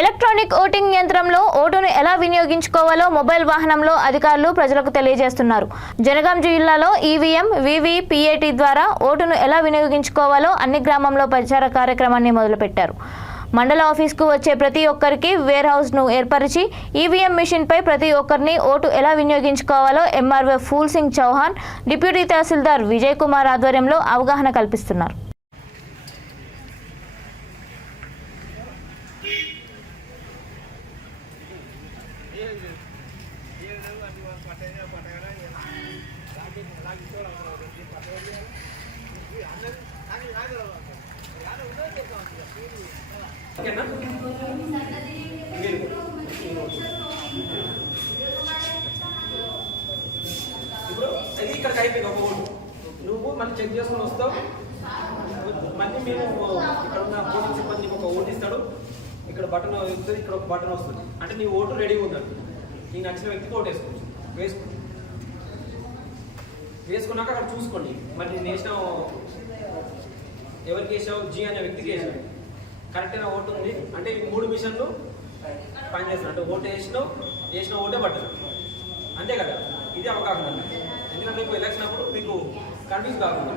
Electronic voting యంత్రంలో ఓటును ఎలా వినియోగించుకోవాలో మొబైల్ వాహనంలో అధికారులు ప్రజలకు తెలియజేస్తున్నారు. జనగాం జిల్లాలో ఈవీఎం, వీవీపీఏటీ ద్వారా ఓటును ఎలా వినియోగించుకోవాలో అన్ని గ్రామంలో ప్రచార కార్యక్రమాన్ని మొదలుపెట్టారు. మండల ఆఫీస్కు వచ్చే ప్రతి ఒక్కరికి వేర్ హౌస్ను ఏర్పరిచి ఈవీఎం మిషన్పై ప్రతి ఒక్కరిని ఓటు ఎలా వినియోగించుకోవాలో ఎంఆర్ఓ ఫూల్ సింగ్ చౌహాన్, డిప్యూటీ తహసీల్దార్ విజయ్ కుమార్ ఆధ్వర్యంలో అవగాహన కల్పిస్తున్నారు. ఇప్పుడు అది ఇక్కడికి అయిపోయింది ఒక ఓటు. నువ్వు మళ్ళీ చెక్ చేసుకొని వస్తావు. మళ్ళీ మేము ఇక్కడ ఉన్న పోలీస్ సిబ్బంది ఒక ఓటు ఇస్తాడు. ఇక్కడ బటన్ వస్తుంది, ఇక్కడ ఒక బటన్ వస్తుంది. అంటే నీ ఓటు రెడీగా ఉందండి. నీకు నచ్చిన వ్యక్తికి ఓటు వేసుకున్నాక అక్కడ చూసుకోండి. మరి నేను వేసినావు, ఎవరికి వేసావు? జీ అనే వ్యక్తికి వేసావు. కరెక్ట్ అయిన ఓటు ఉంది అంటే ఈ 3 మిషన్లు పనిచేస్తున్నాయి. అంటే ఓటు వేసిన ఓటే పట్టదు, అంతే కదా. ఇది అవగాహన. ఎందుకంటే ఎలక్షన్ అప్పుడు మీకు కన్ఫ్యూజ్ కాకుండా